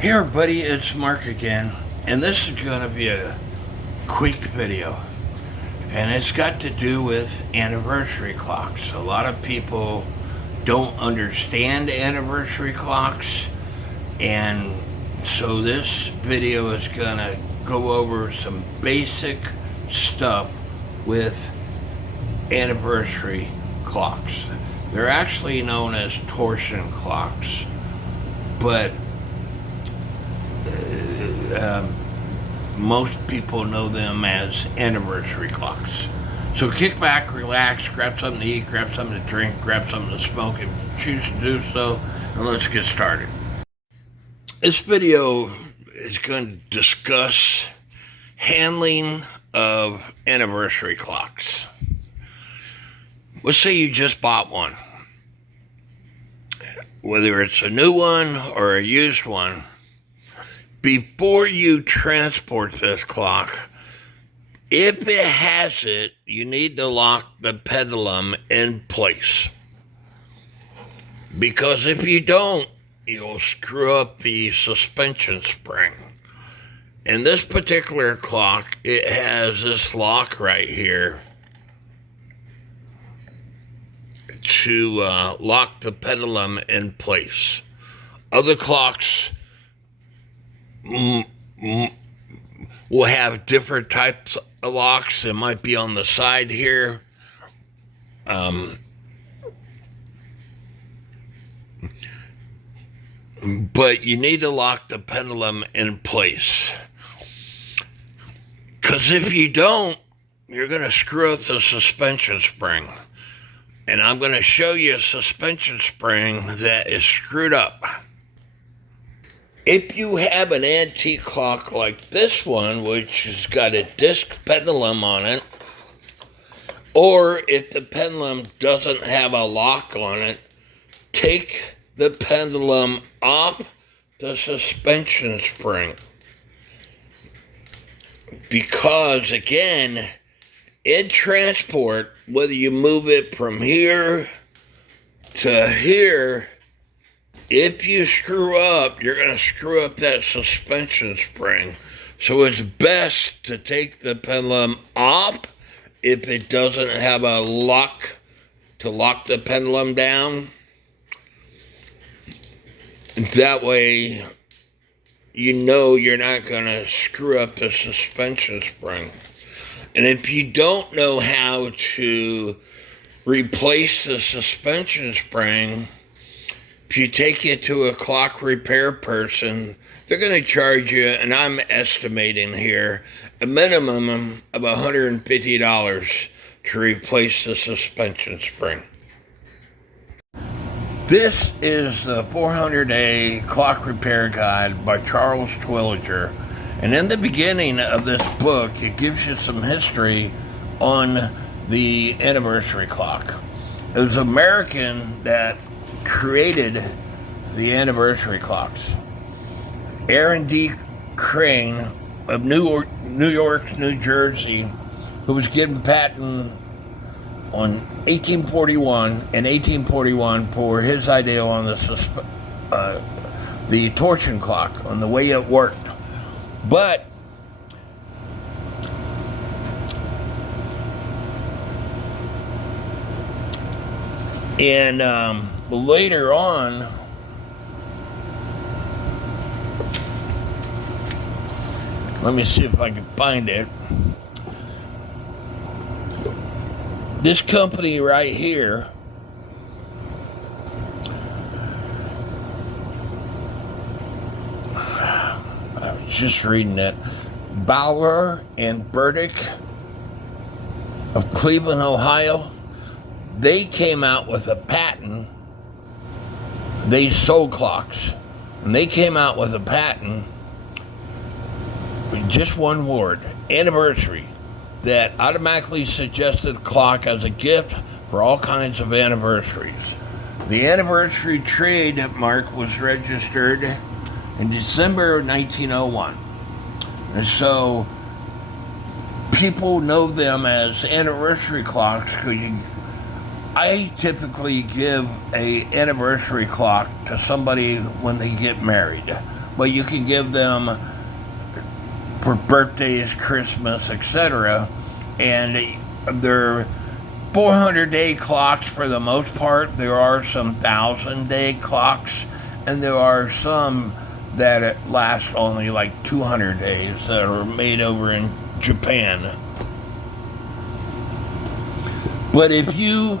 Hey everybody, it's Mark again, and this is going to be a quick video, and it's got to do with anniversary clocks. A lot of people don't understand anniversary clocks, and so this video is going to go over some basic stuff with anniversary clocks. They're actually known as torsion clocks, but most people know them as anniversary clocks. So kick back, relax, grab something to eat, grab something to drink, grab something to smoke if you choose to do so, and let's get started. This video is going to discuss handling of anniversary clocks. Let's say you just bought one. Whether it's a new one or a used one, before you transport this clock, if it has it, you need to lock the pendulum in place. Because if you don't, you'll screw up the suspension spring. In this particular clock, it has this lock right here to lock the pendulum in place. Other clocks will have different types of locks. It might be on the side here. But you need to lock the pendulum in place. Because if you don't, you're going to screw up the suspension spring. And I'm going to show you a suspension spring that is screwed up. If you have an antique clock like this one, which has got a disc pendulum on it, or if the pendulum doesn't have a lock on it, take the pendulum off the suspension spring. Because, again, in transport, whether you move it from here to here, if you screw up, you're going to screw up that suspension spring. So it's best to take the pendulum off if it doesn't have a lock to lock the pendulum down. That way, you know you're not going to screw up the suspension spring. And if you don't know how to replace the suspension spring, if you take it to a clock repair person, they're going to charge you, and I'm estimating here, a minimum of $150 to replace the suspension spring. This is the 400-day clock repair guide by Charles Twilliger. And in the beginning of this book, it gives you some history on the anniversary clock. It was an American that created the anniversary clocks. Aaron D. Crane of New York, New Jersey, who was given patent on 1841 for his idea on the torsion clock, on the way it worked. But later on, let me see if I can find it. This company right here I was just reading it. Bauer and Burdick of Cleveland, Ohio, they came out with a patent. They sold clocks, and they came out with a patent with just one word, anniversary, that automatically suggested a clock as a gift for all kinds of anniversaries. The anniversary trademark was registered in December of 1901. And so people know them as anniversary clocks because I typically give a anniversary clock to somebody when they get married. but you can give them for birthdays, Christmas, etc. And they're 400-day clocks for the most part. There are some 1,000-day clocks, and there are some that last only like 200 days that are made over in Japan. But if you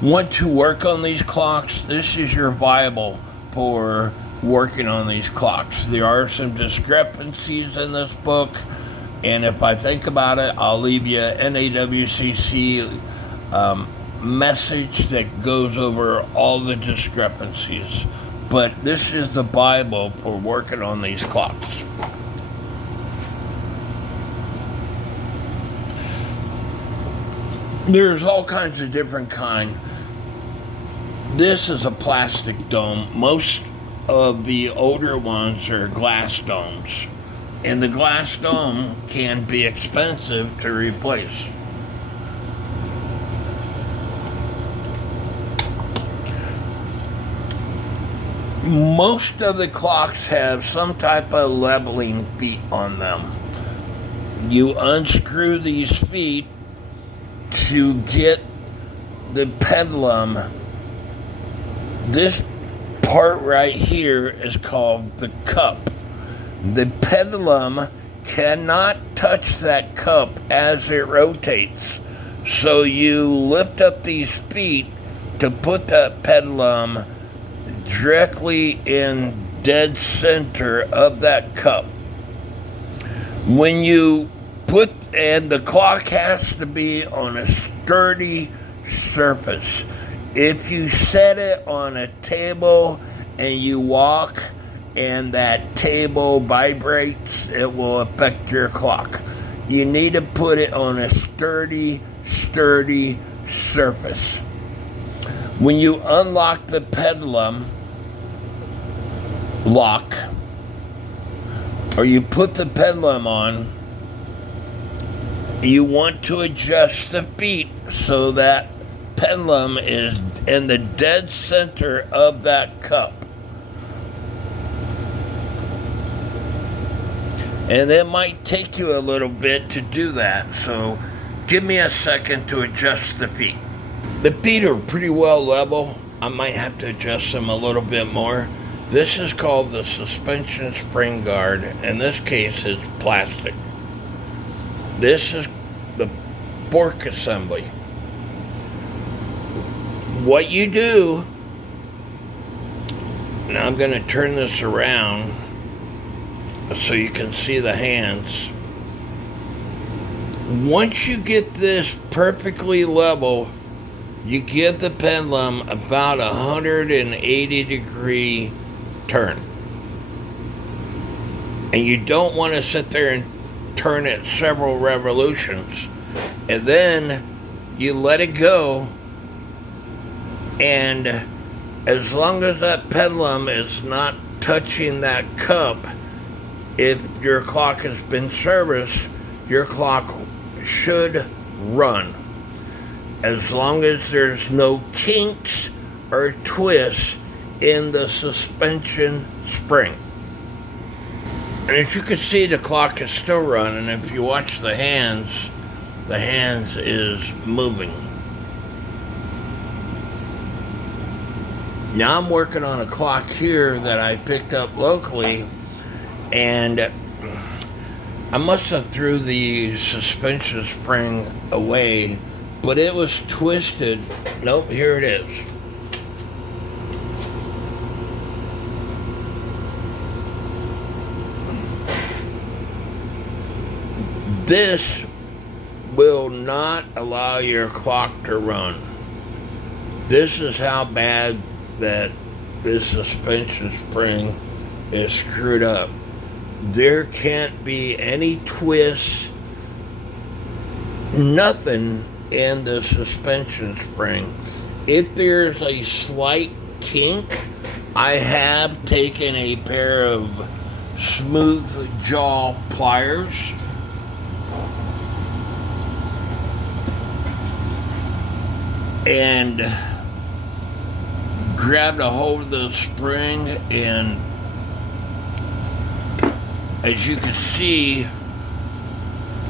want to work on these clocks, this is your Bible for working on these clocks. There are some discrepancies in this book, and if I think about it, I'll leave you an NAWCC message that goes over all the discrepancies. But this is the Bible for working on these clocks. There's all kinds of different kinds. This is a plastic dome. Most of the older ones are glass domes. And the glass dome can be expensive to replace. Most of the clocks have some type of leveling feet on them. You unscrew these feet to get the pendulum. This part right here is called the cup. The pendulum cannot touch that cup as it rotates. So you lift up these feet to put that pendulum directly in dead center of that cup. When you put, and the clock has to be on a sturdy surface. If you set it on a table and you walk and that table vibrates, it will affect your clock. You need to put it on a sturdy surface. When you unlock the pendulum lock, or you put the pendulum on, you want to adjust the feet so that pendulum is in the dead center of that cup. And it might take you a little bit to do that, so give me a second to adjust the feet. The feet are pretty well level. I might have to adjust them a little bit more. This is called the suspension spring guard. In this case, it's plastic. This is the fork assembly. What you do, now I'm going to turn this around so you can see the hands. Once you get this perfectly level, you give the pendulum about 180-degree turn. And you don't want to sit there and turn it several revolutions. And then you let it go, and as long as that pendulum is not touching that cup, if your clock has been serviced, your clock should run. As long as there's no kinks or twists in the suspension spring. And as you can see, the clock is still running. If you watch the hands is moving. Now I'm working on a clock here that I picked up locally, and I must have threw the suspension spring away, but it was twisted. Nope, here it is. This will not allow your clock to run. This is how bad that this suspension spring is screwed up. There can't be any twists, nothing in the suspension spring. If there's a slight kink, I have taken a pair of smooth jaw pliers and grabbed a hold of the spring and as you can see,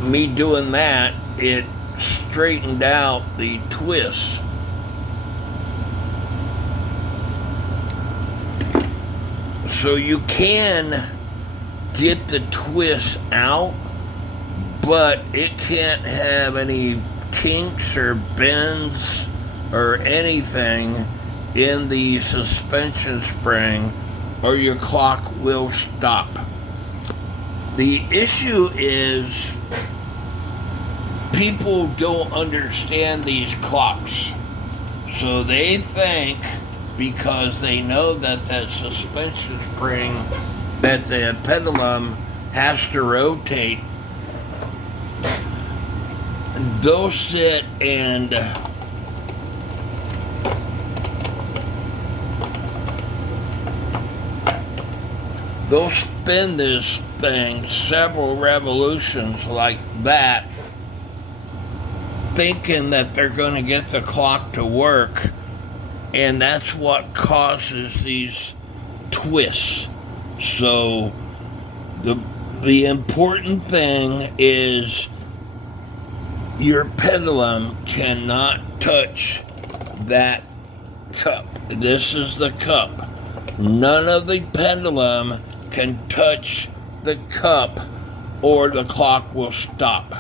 me doing that, it straightened out the twist. So you can get the twist out, but it can't have any kinks or bends or anything in the suspension spring, or your clock will stop. The issue is people don't understand these clocks. So they think because they know that that suspension spring, that the pendulum has to rotate, they'll sit and they'll spin this thing several revolutions like that, thinking that they're going to get the clock to work, and that's what causes these twists. So the important thing is your pendulum cannot touch that cup. This is the cup. None of the pendulum can touch the cup or the clock will stop.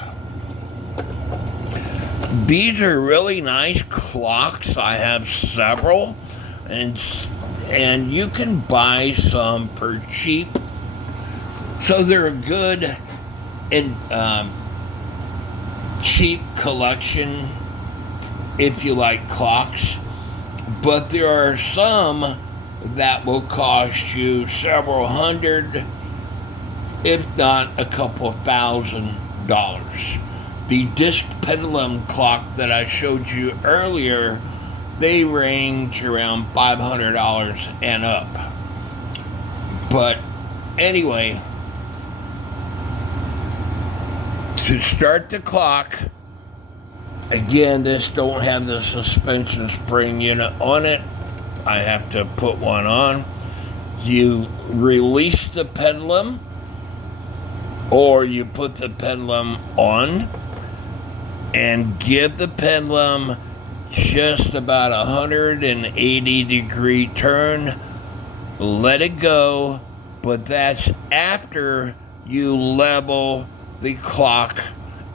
These are really nice clocks. I have several, and you can buy some for cheap. So they're a good and cheap collection if you like clocks. But there are some that will cost you several hundred, if not a couple $1,000. The disc pendulum clock that I showed you earlier, they range around $500 and up. But anyway, to start the clock, again, this don't have the suspension spring unit on it. I have to put one on. You release the pendulum, or you put the pendulum on and give the pendulum just about 180 degree turn. Let it go, but that's after you level the clock.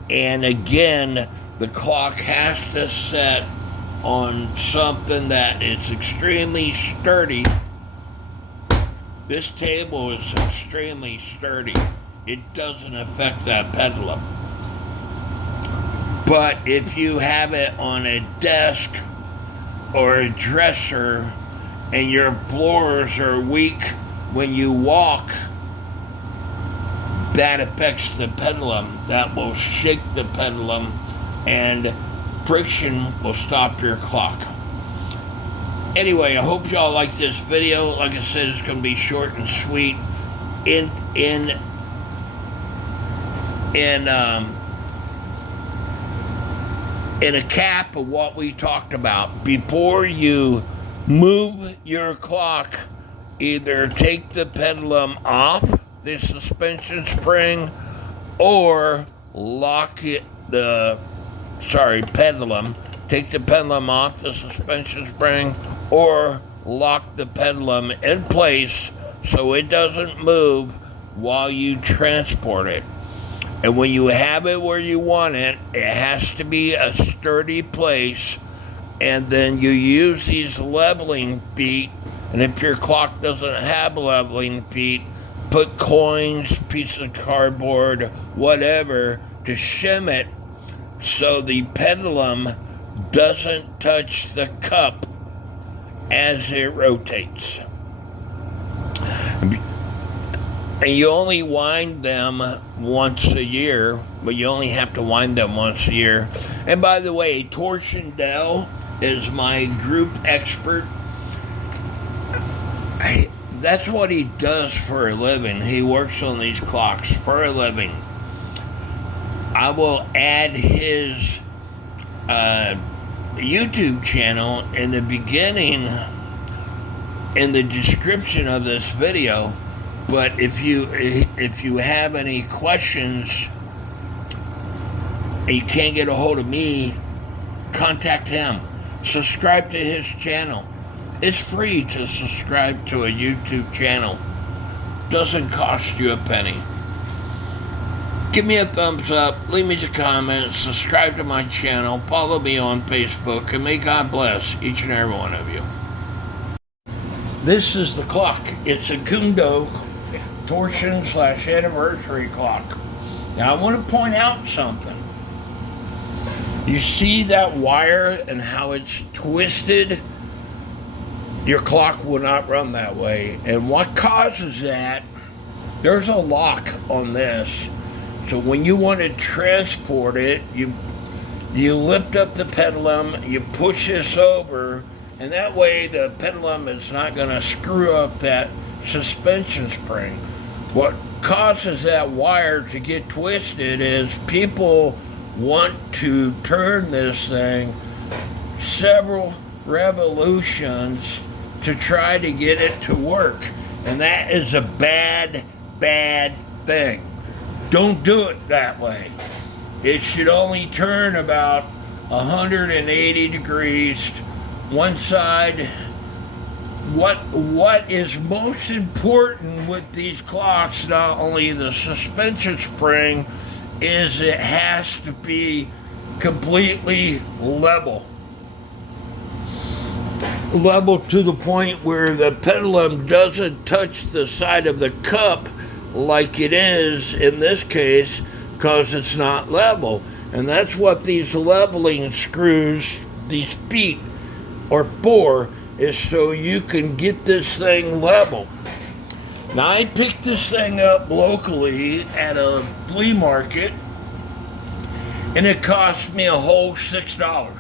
And again, the clock has to set on something that is extremely sturdy. This table is extremely sturdy. It doesn't affect that pendulum. But if you have it on a desk or a dresser and your floors are weak when you walk, that affects the pendulum. That will shake the pendulum, and friction will stop your clock. Anyway, I hope y'all like this video. Like I said, it's going to be short and sweet. In a cap of what we talked about, before you move your clock, either take the pendulum off the suspension spring or lock it, pendulum. Take the pendulum off the suspension spring or lock the pendulum in place so it doesn't move while you transport it. And when you have it where you want it, it has to be a sturdy place. And then you use these leveling feet. And if your clock doesn't have leveling feet, put coins, pieces of cardboard, whatever, to shim it so the pendulum doesn't touch the cup as it rotates. And you only wind them once a year, but you only have to wind them once a year. And by the way, Torsion is my group expert. That's what he does for a living. He works on these clocks for a living. I will add his YouTube channel in the beginning, in the description of this video. But if you have any questions and you can't get a hold of me, contact him. Subscribe to his channel. It's free to subscribe to a YouTube channel. Doesn't cost you a penny. Give me a thumbs up, leave me a comment, subscribe to my channel, follow me on Facebook, and may God bless each and every one of you. This is the clock. It's a Gundo torsion / anniversary clock. Now I want to point out something. You see that wire and how it's twisted? Your clock will not run that way. And what causes that, there's a lock on this. So when you want to transport it, you lift up the pendulum, you push this over, and that way the pendulum is not going to screw up that suspension spring. What causes that wire to get twisted is people want to turn this thing several revolutions to try to get it to work. And that is a bad, bad thing. Don't do it that way. It should only turn about 180 degrees one side. What is most important with these clocks, not only the suspension spring, is it has to be completely level. Level to the point where the pendulum doesn't touch the side of the cup like it is in this case, because it's not level. And that's what these leveling screws, these feet are for, is so you can get this thing level. Now I picked this thing up locally at a flea market, and it cost me a whole $6.